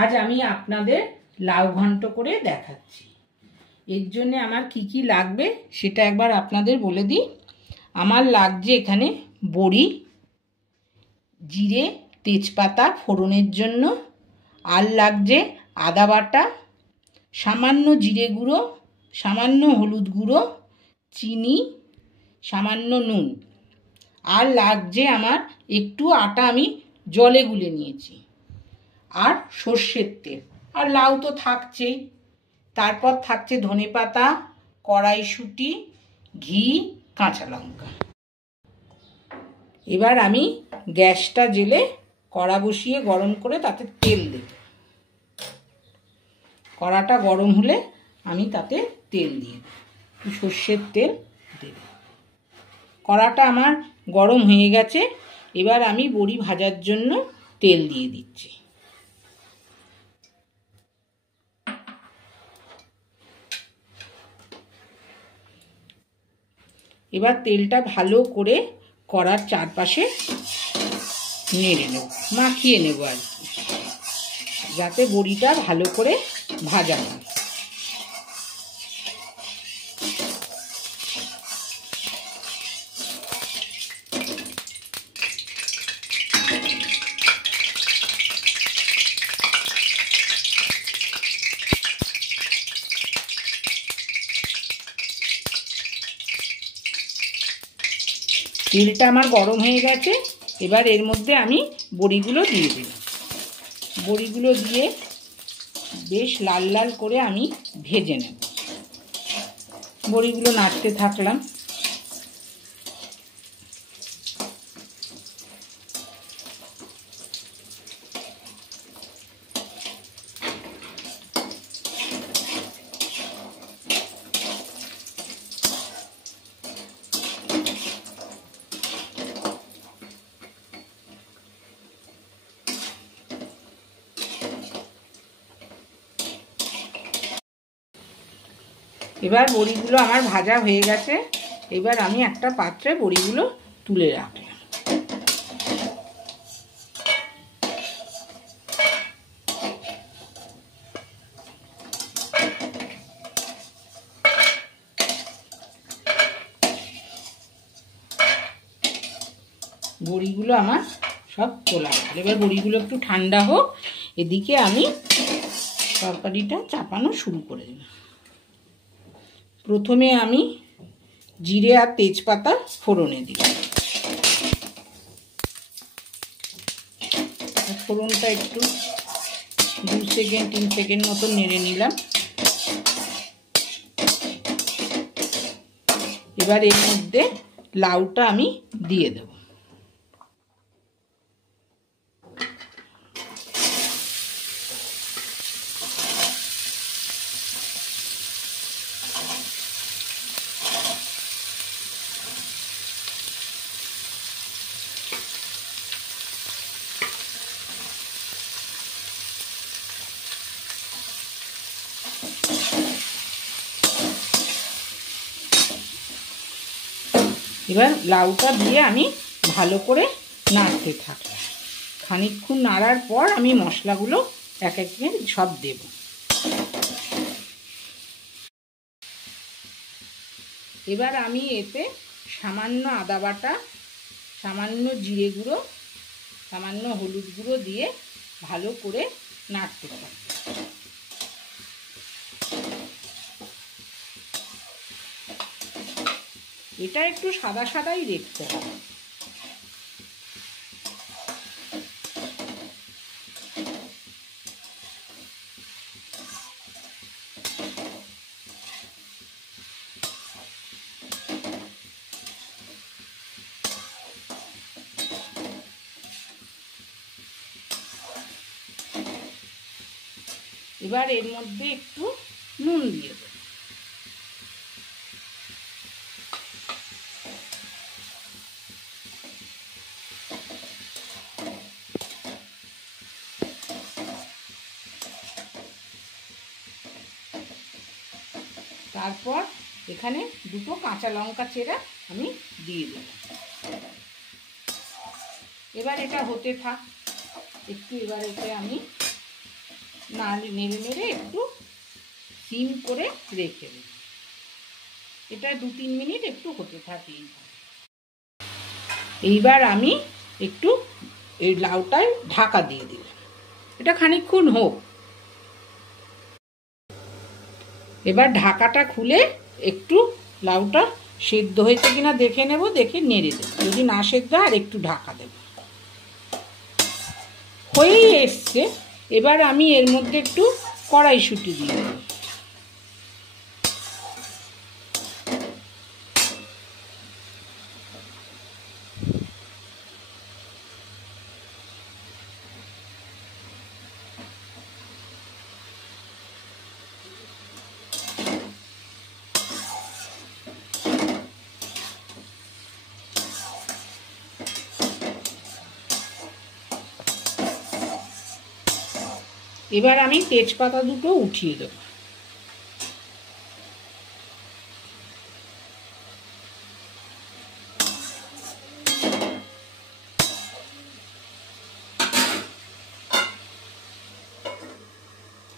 আজ আমি আপনাদের লাউ ঘন্ট করে দেখাচ্ছি। এর জন্য আমার কি কি লাগবে সেটা একবার আপনাদের বলে দিই। আমার লাগছে এখানে বড়ি, জিরে, তেজপাতা ফোড়নের জন্য, আর লাগছে আদা বাটা, সামান্য জিরে গুঁড়ো, সামান্য হলুদ গুঁড়ো, চিনি, সামান্য নুন, আর লাগছে আমার একটু আটা আমি জলে গুলে নিয়েছি, আর সর্ষের তেল, আর লাউ তো থাকছেই। তারপর থাকছে ধনেপাতা, কড়াইশুঁটি, ঘি, কাঁচা লঙ্কা। এবার আমি গ্যাসটা জ্বেলে কড়া বসিয়ে গরম করে তাতে তেল দেব। কড়াটা গরম হলে আমি তাতে তেল দিয়ে দেব, সর্ষের তেল দেব। কড়াটা আমার গরম হয়ে গেছে। এবার আমি বড়ি ভাজার জন্য তেল দিয়ে দিচ্ছি। এবার তেলটা ভালো করে কড়ার চারপাশে নেড়ে নেব, মাখিয়ে নেব আর কি, যাতে বড়িটা ভালো করে ভাজা হয়। তেলটা আমার গরম হয়ে গেছে। এবার এর মধ্যে আমি বড়িগুলো দিয়ে দেব। বড়িগুলো দিয়ে বেশ লাল লাল করে আমি ভেজে নেব। বড়িগুলো নাড়তে থাকলাম। এবার বড়িগুলো আমার ভাজা হয়ে গেছে। এবার আমি একটা পাত্রে বড়িগুলো তুলে রাখলাম। বড়িগুলো আমার সব তোলা হলো। এবার বড়িগুলো একটু ঠান্ডা হোক, এদিকে আমি তরকারিটা চাপানো শুরু করে দেব। প্রথমে আমি জিরে আর তেজপাতা ফোড়নে দিই। ফোড়নটা একটু 2 সেকেন্ড 3 সেকেন্ড মতো নেড়ে নিলাম। এবার এর মধ্যে লাউটা আমি দিয়ে দেব। এবার লাউটা দিয়ে আমি ভালো করে নাড়তে থাকলাম। খানিকক্ষণ নাড়ার পর আমি মশলাগুলো এক এক সব দেব। এবার আমি এতে সামান্য আদা বাটা, সামান্য জিরে গুঁড়ো, সামান্য হলুদ গুঁড়ো দিয়ে ভালো করে নাড়তে থাকবো। এটা একটু সাদা সাদাই দেখতে হবে। এবার এর মধ্যে একটু নুন দিয়ে দেব। তারপর এখানে 2টো কাঁচা লঙ্কা চেরা আমি দিয়ে দেব। এবার এটা হতে থাক একটু। এবার এতে আমি নেড়ে নেড়ে একটু সিম করে রেখে দেব। এটা 2-3 মিনিট একটু হতে থাকে। এইবার আমি একটু এই লাউটায় ঢাকা দিয়ে দিলাম, এটা খানিকক্ষণ হোক। এবার ঢাকাটা খুলে একটু লাউটা সেদ্ধ হয়েছে কিনা দেখে নেব, দেখে নেড়ে দেব। যদি না সেদ্ধ হয় আর একটু ঢাকা দেব। হয়েই এসছে। এবার আমি এর মধ্যে একটু কড়াইশুঁটি দিয়ে দেব। এবার আমি তেজপাতা দুটো উঠিয়ে দেব।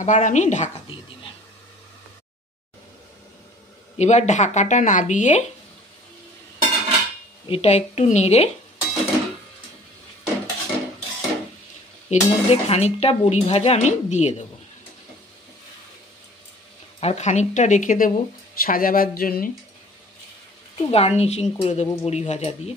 আবার আমি ঢাকা দিয়ে দিলাম। এবার ঢাকাটা নাবিয়ে এটা একটু নেড়ে এর মধ্যে খানিকটা বড়ি ভাজা আমি দিয়ে দেব, আর খানিকটা রেখে দেব সাজাবার জন্যে। একটু গার্নিশিং করে দেব বড়ি ভাজা দিয়ে।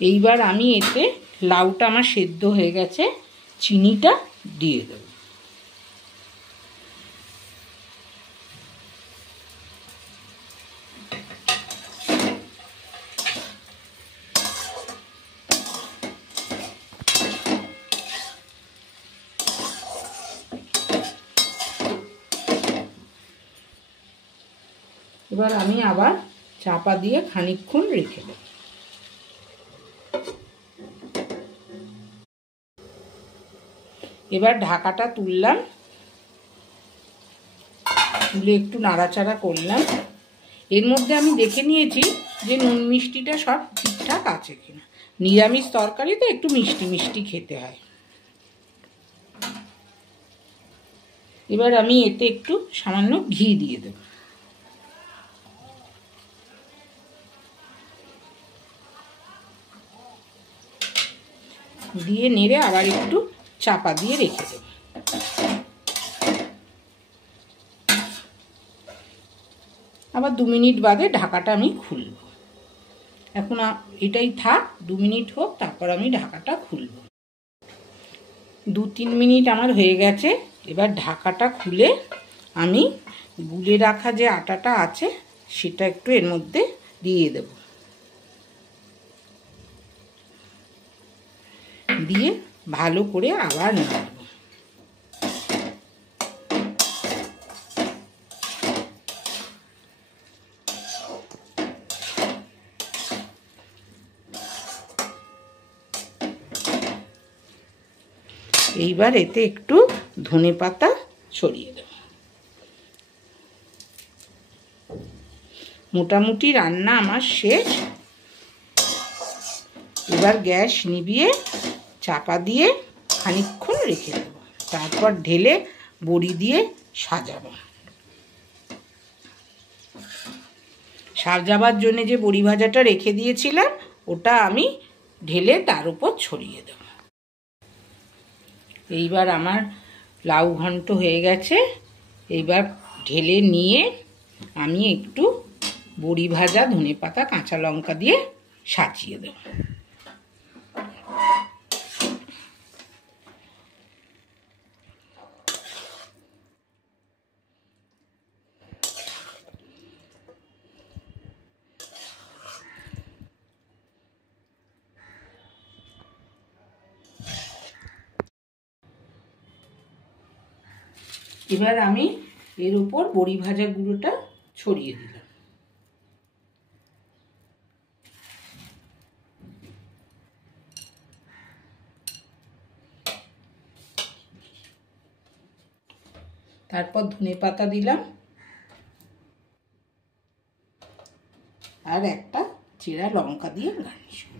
এইবার আমি এতে লাউটা আমার সেদ্ধ হয়ে গেছে, চিনিটা দিয়ে দেব। এবার আমি আবার চাপা দিয়ে খানিকক্ষণ রেখে দেব। এবার ঢাকাটা তুললাম, তুলে একটু নাড়াচাড়া করলাম। এর মধ্যে আমি দেখে নিয়েছি যে নুন মিষ্টিটা সব ঠিকঠাক আছে কিনা। নিরামিষ তরকারি তো একটু মিষ্টি মিষ্টি খেতে হয়। এবার আমি এতে একটু সামান্য ঘি দিয়ে দেব। দিয়ে নেড়ে আবার একটু চাপা দিয়ে রেখে দেব। আবার 2 মিনিট বাদে ঢাকাটা আমি খুলব। এখন এটাই থাক, 2 মিনিট হোক, তারপর আমি ঢাকাটা খুলব। 2-3 মিনিট আমার হয়ে গেছে। এবার ঢাকাটা খুলে আমি গুলে রাখা যে আটাটা আছে সেটা একটু এর মধ্যে দিয়ে দেব। দিয়ে ভালো করে আবার নাড়ব। এইবার এতে একটু ধনেপাতা ছড়িয়ে দেব। মোটামুটি রান্না আমার শেষ। এবার গ্যাস নিভিয়ে চাপা দিয়ে খানিকক্ষণ রেখে দেব, তারপর ঢেলে বড়ি দিয়ে সাজাবো। সাজাবার জন্য যে বড়ি ভাজাটা রেখে দিয়েছিলাম ওটা আমি ঢেলে তার উপর ছড়িয়ে দেব। এইবার আমার লাউ ঘন্ট হয়ে গেছে। এইবার ঢেলে নিয়ে আমি একটু বড়ি ভাজা, ধনেপাতা, কাঁচা লঙ্কা দিয়ে সাজিয়ে দেব। এবার আমি এর উপর বড়ি ভাজা গুঁড়োটা ছড়িয়ে দিলাম। তারপর ধনেপাতা দিলাম। আর একটা চেরা লঙ্কা দিয়ে গার্নিশ করব।